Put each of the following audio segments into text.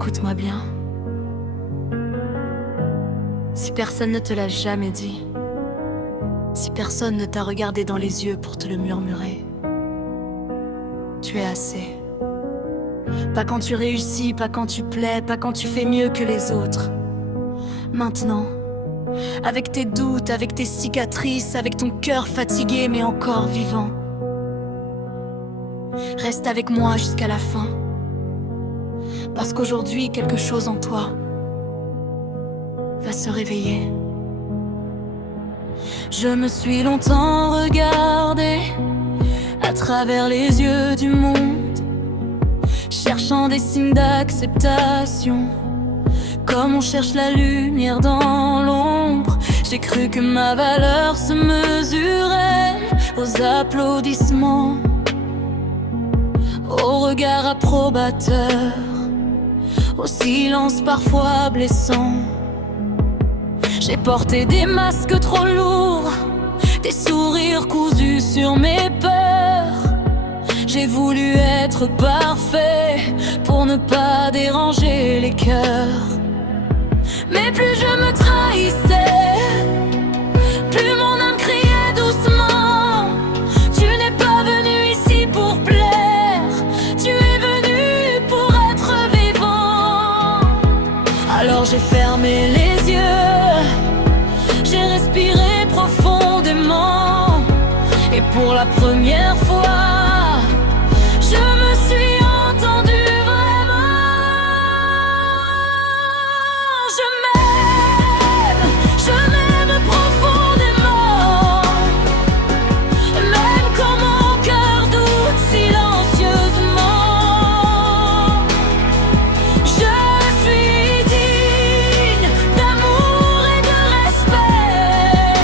Écoute-moi bien. Si personne ne te l'a jamais dit, si personne ne t'a regardé dans les yeux pour te le murmurer, tu es assez. Pas quand tu réussis, pas quand tu plais, pas quand tu fais mieux que les autres. Maintenant, avec tes doutes, avec tes cicatrices, avec ton cœur fatigué mais encore vivant, reste avec moi jusqu'à la fin. Parce qu'aujourd'hui, quelque chose en toi va se réveiller. Je me suis longtemps regardé à travers les yeux du monde, cherchant des signes d'acceptation, comme on cherche la lumière dans l'ombre. J'ai cru que ma valeur se mesurait aux applaudissements, au regard approbateur, au silence parfois blessant. J'ai porté des masques trop lourds, des sourires cousus sur mes peurs. J'ai voulu être parfait pour ne pas déranger les cœurs. Mais plus je me trahissais, plus mon âme criait doucement. Tu n'es pas venu ici pour plaire, tu es venu pour être vivant. Alors j'ai fermé les yeux, j'ai respiré profondément, et pour la première fois, je me suis entendu vraiment. Je m'aime profondément, même quand mon cœur doute silencieusement. Je suis digne d'amour et de respect,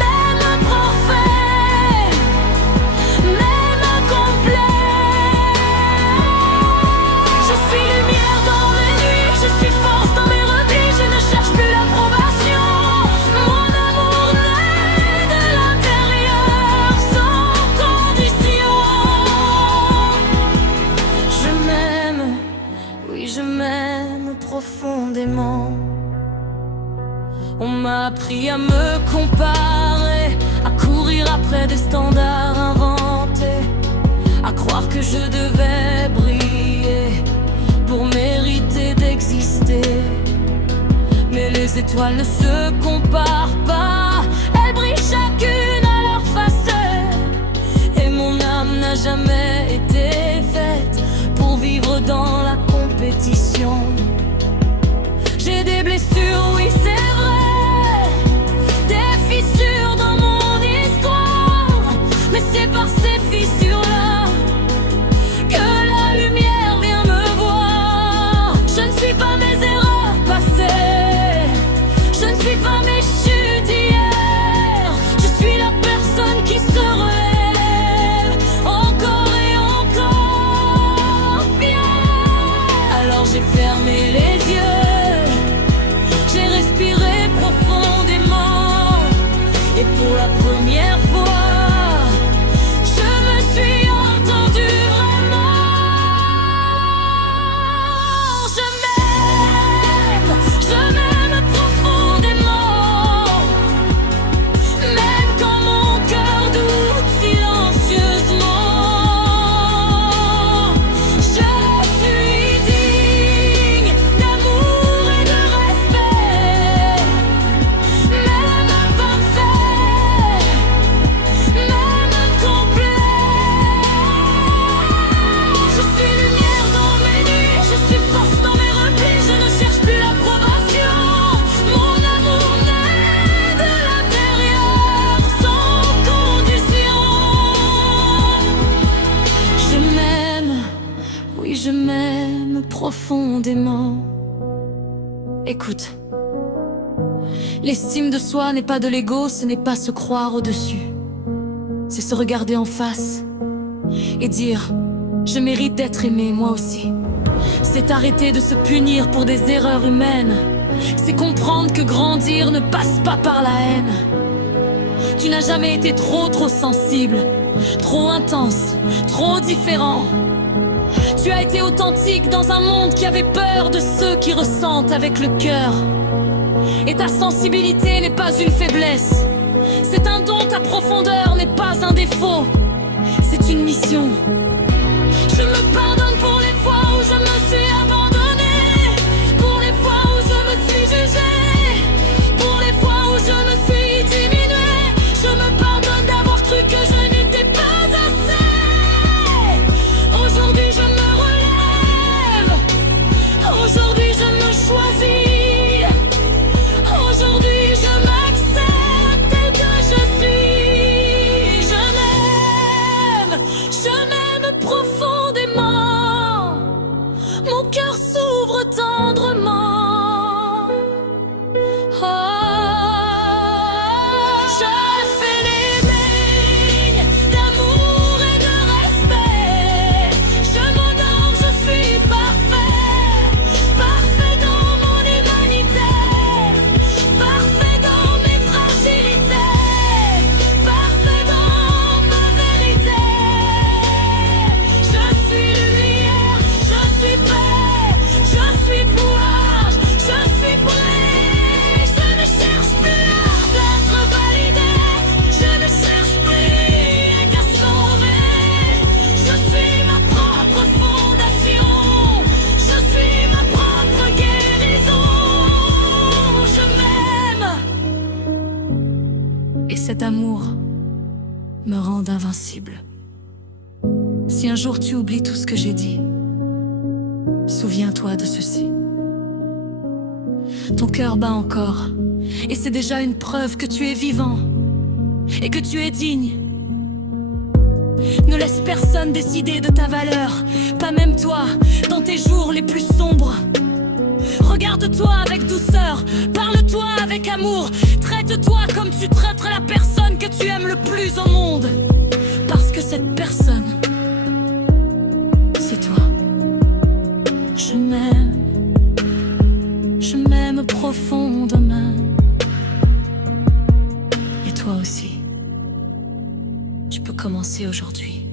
même imparfait, même incomplet. Je suis lumière dans mes nuits, je suis force dans mes replis, je ne cherche plus l'approbation. Mon amour naît de l'intérieur sans condition. Je m'aime, oui je m'aime profondément. On m'a appris à me comparer, à courir après des standards inventés, à croire que je devais briller pour mériter d'exister. Mais les étoiles ne se comparent pas, elles brillent chacune à leur façon. Et mon âme n'a jamais été faite pour vivre dans la compétition. J'ai des blessures, oui c'est vrai, des fissures dans mon histoire. Mais c'est par ces fissures-là que la lumière vient me voir. Je ne suis pas mes erreurs passées, je ne suis pas mes chutes d'hier. Je suis la personne qui se relève encore et encore fière. Alors j'ai fermé les yeux, j'ai respiré profondément, et pour la première fois, je me suis entendu vraiment. Je m'aime profondément, même quand mon cœur doute silencieusement. Je suis digne d'amour et de respect, même imparfait, même incomplet. Je suis lumière dans mes nuits, je suis force dans mes replis, je ne cherche plus l'approbation. Mon amour naît de l'intérieur sans condition. Je m'aime, oui je m'aime profondément. Écoute, l'estime de soi n'est pas de l'ego, ce n'est pas se croire au-dessus. C'est se regarder en face et dire je mérite d'être aimé moi aussi. C'est arrêter de se punir pour des erreurs humaines. C'est comprendre que grandir ne passe pas par la haine. Tu n'as jamais été trop sensible, trop intense, trop différent. Tu as été authentique dans un monde qui avait peur de ceux qui ressentent avec le cœur. Et ta sensibilité n'est pas une faiblesse, c'est un don, ta profondeur n'est pas un défaut, c'est une mission. Je me pardonne pour les fois où je me suis abandonnée, pour les fois où je me suis jugée, pour les fois où je me suis diminuée. Je me pardonne d'avoir cru que je n'étais pas assez. Aujourd'hui je me relève, aujourd'hui je me choisis. Aujourd'hui je m'accepte tel que je suis. Je m'aime profondément. Mon cœur s'ouvre tendrement. Oh, je fais les lignes d'amour et de respect. Je m'honore, je suis parfait, parfait dans mon humanité, parfait dans mes fragilités, parfait dans ma vérité. Je suis lumière, je suis paix, je suis courage, je suis prêt. Je ne cherche plus à être validé, je ne cherche plus qu'à sauver. Je suis ma propre fondation, je suis ma propre guérison. Je m'aime, et cet amour me rend invincible. Si un jour tu oublies tout ce que j'ai dit, souviens-toi de ceci. Ton cœur bat encore, et c'est déjà une preuve que tu es vivant et que tu es digne. Ne laisse personne décider de ta valeur, pas même toi, dans tes jours les plus sombres. Regarde-toi avec douceur, parle-toi avec amour, traite-toi comme tu traiterais la personne que tu aimes le plus au monde. Parce que cette personne, c'est toi. Je m'aime profondément. Et toi aussi, tu peux commencer aujourd'hui.